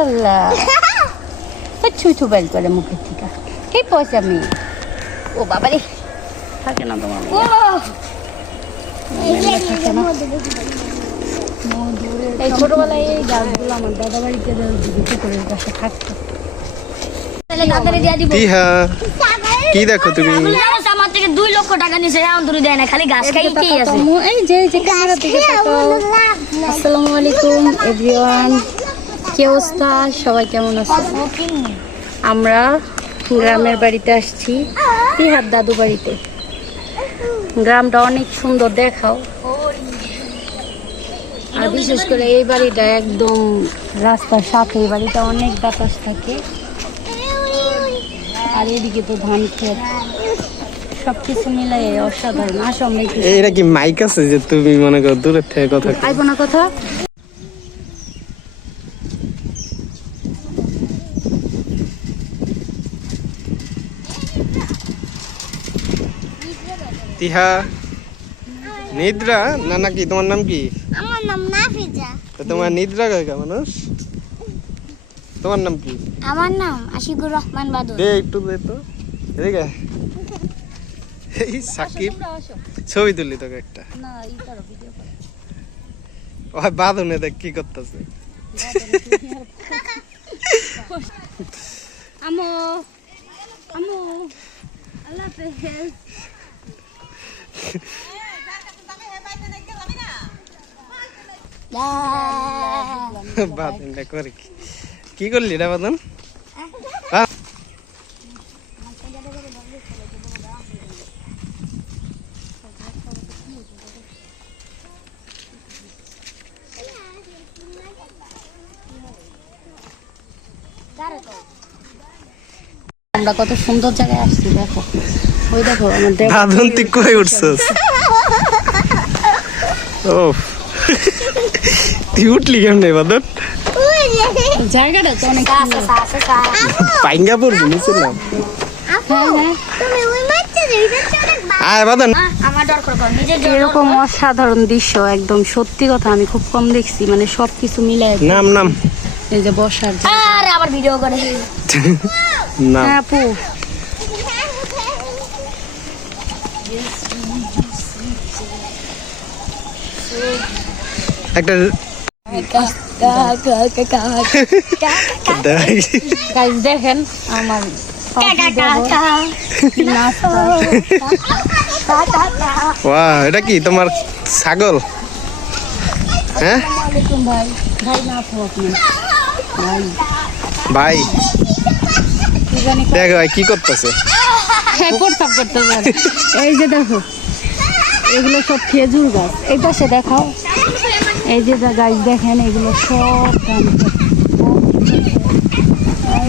আল্লাহ ছুই ছু বাইল করে মুখের থেকে এই পয়সা মেয়ে ও বাবা রে থাকে না তোমার ও এই ছোটবেলায় এই গাছগুলো আমার দাদা বাড়িতে থাকতো কি দেখো তুমি আমার থেকে দুই লক্ষ টাকা নিছে রাউন্ড ধরে দেয় না খালি গাছ খাইতেই আছে আম্মু, এই যে যে ক্যামেরা আসসালামু আলাইকুম এভরিওয়ান কি অবস্থা? সবাই কেমন আছে? আমরা গ্রামের বাড়িতে আসছি তিহার দাদু বাড়িতে। গ্রামটা অনেক সুন্দর দেখাও। আর বিশেষ করে এই বাড়িটা একদম রাস্তার সাথে এই বাড়িটা অনেক বাতাস থাকে। আর এদিকে তো ধান ক্ষেত সবকিছু মিলাই অসাধারণ। আসো আমরা এটা কি মাইক আছে যে তুমি মনে করো দূরের থেকে কথা আইব না কথা? তিহা নিদ্রা না নাকি? তোমার নাম কি? আমার নাম নাফিজা। তো তোমার নিদ্রা কাকা মানুষ? তোমার নাম কি? আমার নাম আশিকুর রহমান বাদল। দে একটু দে তো। এদিকে। এই সাকিব ছবি তুলি তোকে একটা। না ই করো ভিডিও করো। ওই বাঁধনে দেখ কি করতেছে। আমো আমো আল্লাহ হাফেজ। কি করলি রে আহ, আমরা কত সুন্দর জায়গায় আসছি দেখো। ওই দেখো আমার দেখ বাঁধন তুই কই উঠছস? ও তুই উঠলি কেমনে বাঁধন জায়গাটা তো অনেক পাইঙ্গা পড়বি নিচে না হ্যাঁ হ্যাঁ। তুমি ওই মাছটা দেখতে অনেক আয় বাঁধন আমার ডর করে কর নিজের জন্য এরকম অসাধারণ দৃশ্য একদম সত্যি কথা আমি খুব কম দেখছি মানে সবকিছু মিলাই নাম নাম। এই যে বসার আর আবার ভিডিও করে। নাম। হ্যাঁ আপু। একটা দেখেন আমার এটা কি? তোমার ছাগল? হ্যাঁ? ভাই। দেখ ভাই কি করতেছে? হ্যাঁ করতে পারে। এই যে দেখো, এগুলো সব খেজুর গাছ। এই পাশে দেখাও। এই যে গাছ দেখেন, এগুলো সব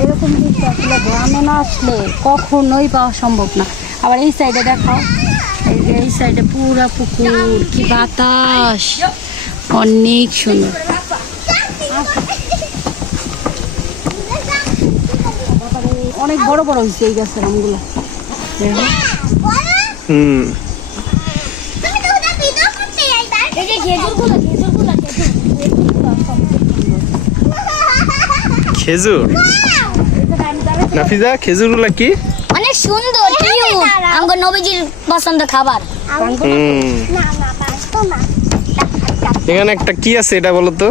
এরকম দৃশ্য আসলে গ্রামে না আসলে কখনোই পাওয়া সম্ভব না। আবার এই সাইডে দেখাও। এই যে এই সাইডে পুরা পুকুর, কি বাতাস! অনেক সুন্দর। অনেক বড় বড় হয়েছে এই গাছের আমগুলো হুম। খেজুর? নাফিজা খেজুরগুলা কি? অনেক সুন্দর কিউট আমার নবীজির পছন্দ খাবার। এখানে একটা কি আছে এটা বলো তো?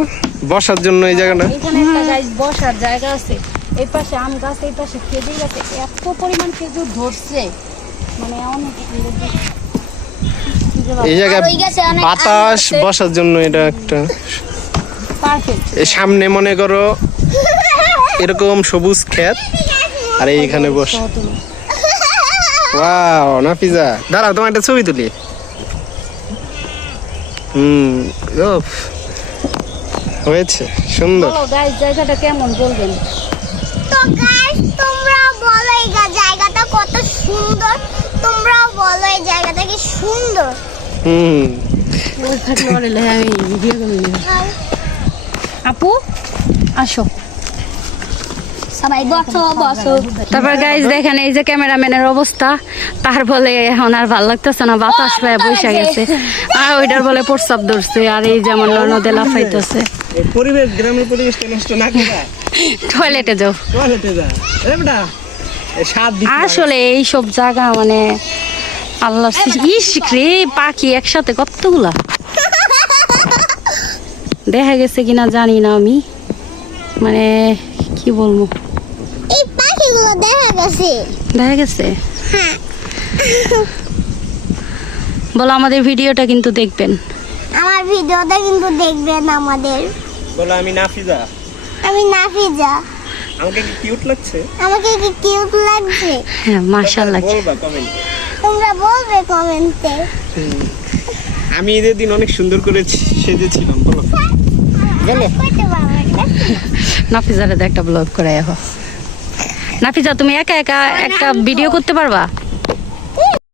বসার জন্য এই জায়গাটা। এখানে একটা বসার জায়গা আছে। এই পাশে আম গাছ এই পাশে খেজুর গাছ এত পরিমাণ খেজুর ধরছে। মানে অনেক এই জায়গায় বাতাস বসার জন্য এটা একটা সামনে মনে করো এরকম সবুজ ক্ষেত আর এইখানে বস। ওয়াও নাফিজা। দাঁড়াও তোমার একটা ছবি তুলি। হুম হয়েছে সুন্দর। জায়গাটা কেমন বলবেন? গাইস তোমরা বলো এই গা- জায়গাটা কত সুন্দর। তোমরাও বলো এই জায়গাটা কি সুন্দর। হুম। ওই থাকলে বলে আমি ভিডিও করে আপু আসো। সবাই বসো বসো। তারপর গাইজ দেখেন এই যে ক্যামেরাম্যানের অবস্থা। তার বলে এখন আর ভালো লাগতেছে না বাতাস পায় বসে গেছে। আর ওইটার বলে প্রস্তাব ধরছে আর এই যেমন নদে লাফাইতেছে। পরিবেশ গ্রামের নষ্ট না করে। টয়লেটে যাও। টয়লেটে যা। আসলে এই সব জায়গা মানে আল্লাহ ইস রে পাখি একসাথে কতগুলা? দেখা গেছে কিনা জানি না আমি। মানে কি বলব? এই পাখিগুলো দেখা গেছে। দেখা গেছে? হ্যাঁ। বলো আমাদের ভিডিওটা কিন্তু দেখবেন। আমার ভিডিওটা কিন্তু দেখবেন আমাদের। বলো আমি নাফিজা। আমি নাফিজা আমাকে কি কিউট লাগছে? আমাকে কি কিউট লাগছে? হ্যাঁ মার্শাল্লাহ বলবা কমেন্ট তোমরা বলবে কমেন্টে আমি ঈদের দিন অনেক সুন্দর করে সেজেছিলাম বলো। নাফিজারে একটা ব্লগ করে নাফিজা তুমি একা একা একটা ভিডিও করতে পারবা?